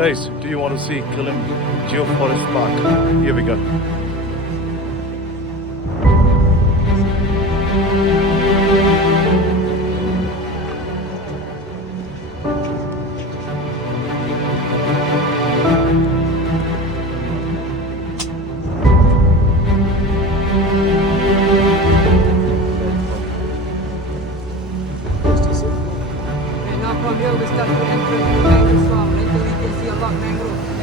Guys, do you want to see Kilim Geoforest Park? Here we go. And now from here we start to enter into the mangrove swamp. Later we can see a lot of mangrove.